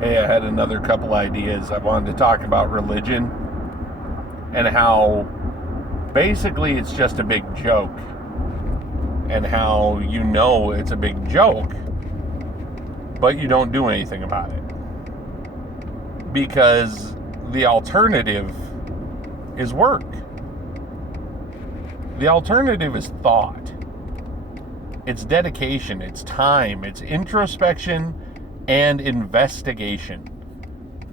Hey, I had another couple ideas. I wanted to talk about religion and how basically it's just a big joke, and how you know it's a big joke, but you don't do anything about it. Because the alternative is work, the alternative is thought, it's dedication, it's time, it's introspection and investigation.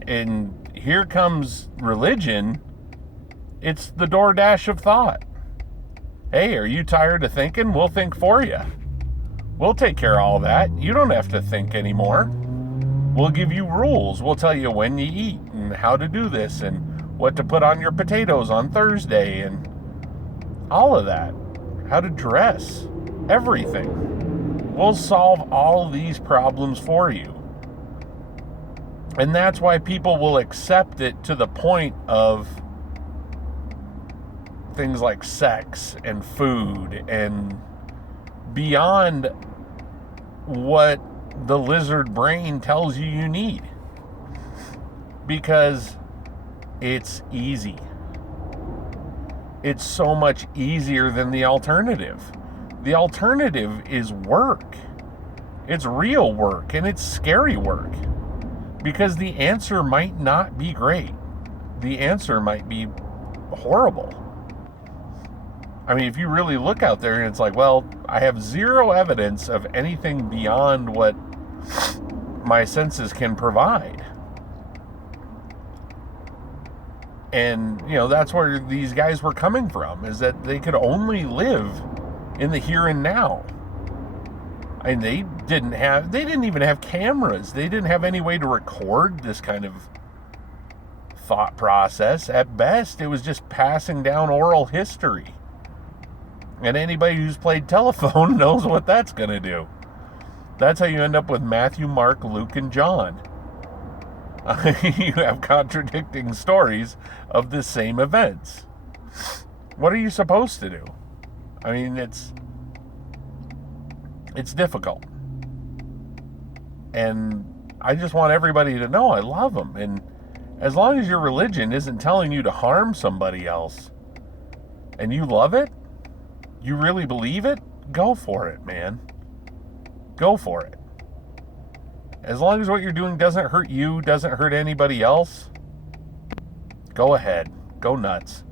And here comes religion. It's the DoorDash of thought. Hey, are you tired of thinking? We'll think for you. We'll take care of all that. You don't have to think anymore. We'll give you rules. We'll tell you when you eat and how to do this and what to put on your potatoes on Thursday and all of that. How to dress. Everything. We'll solve all these problems for you. And that's why people will accept it to the point of things like sex and food and beyond what the lizard brain tells you need. Because it's easy. It's so much easier than the alternative. The alternative is work. It's real work, and it's scary work. Because the answer might not be great. The answer might be horrible. I mean, if you really look out there and it's like, well, I have zero evidence of anything beyond what my senses can provide. And, that's where these guys were coming from, is that they could only live in the here and now. And they didn't even have cameras. They didn't have any way to record this kind of thought process. At best, it was just passing down oral history. And anybody who's played telephone knows what that's going to do. That's how you end up with Matthew, Mark, Luke, and John. You have contradicting stories of the same events. What are you supposed to do? I mean, it's difficult. And I just want everybody to know I love them. And as long as your religion isn't telling you to harm somebody else, and you love it, you really believe it, go for it, man. Go for it. As long as what you're doing doesn't hurt you, doesn't hurt anybody else, go ahead. Go nuts.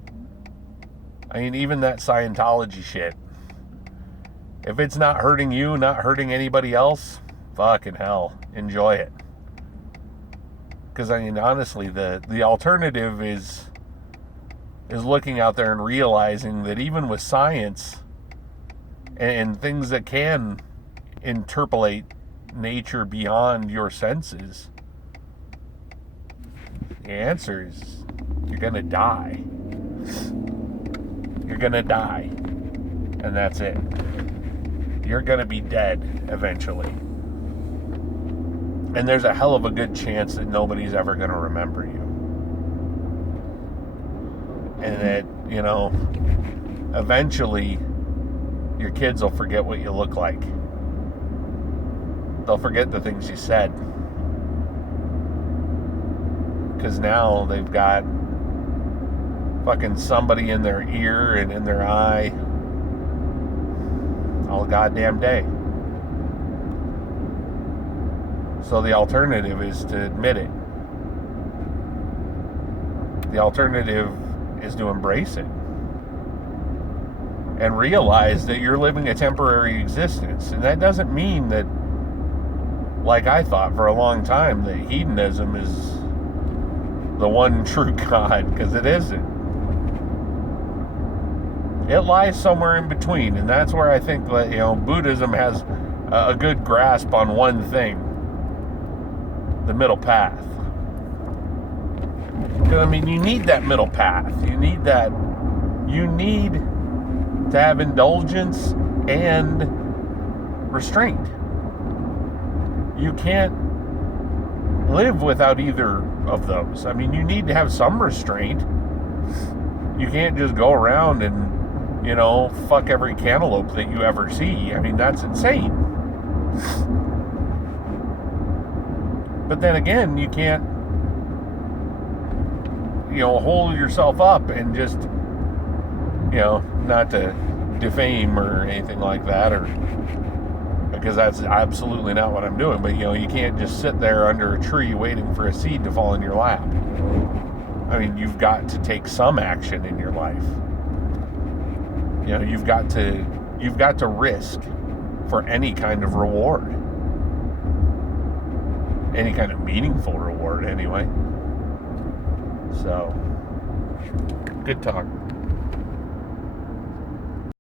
I mean, even that Scientology shit. If it's not hurting you, not hurting anybody else, fucking hell, enjoy it. Because, I mean, honestly, the alternative is looking out there and realizing that even with science and things that can interpolate nature beyond your senses, the answer is you're going to die. You're going to die. And that's it. You're going to be dead eventually. And there's a hell of a good chance that nobody's ever going to remember you. And that, eventually your kids will forget what you look like. They'll forget the things you said. Because now they've got fucking somebody in their ear and in their eye all goddamn day. So the alternative is to admit it. The alternative is to embrace it. And realize that you're living a temporary existence. And that doesn't mean that, like I thought for a long time, that hedonism is the one true God, because it isn't. It lies somewhere in between, and that's where I think that, Buddhism has a good grasp on one thing: the middle path. Because, I mean, you need that middle path. You need to have indulgence and restraint. You can't live without either of those. I mean, you need to have some restraint. You can't just go around and, fuck every cantaloupe that you ever see. I mean, that's insane. But then again, you can't, hold yourself up and just, not to defame or anything like that, or because that's absolutely not what I'm doing. But you can't just sit there under a tree waiting for a seed to fall in your lap. I mean, you've got to take some action in your life. You've got to risk for any kind of reward, any kind of meaningful reward, anyway. So, good talk.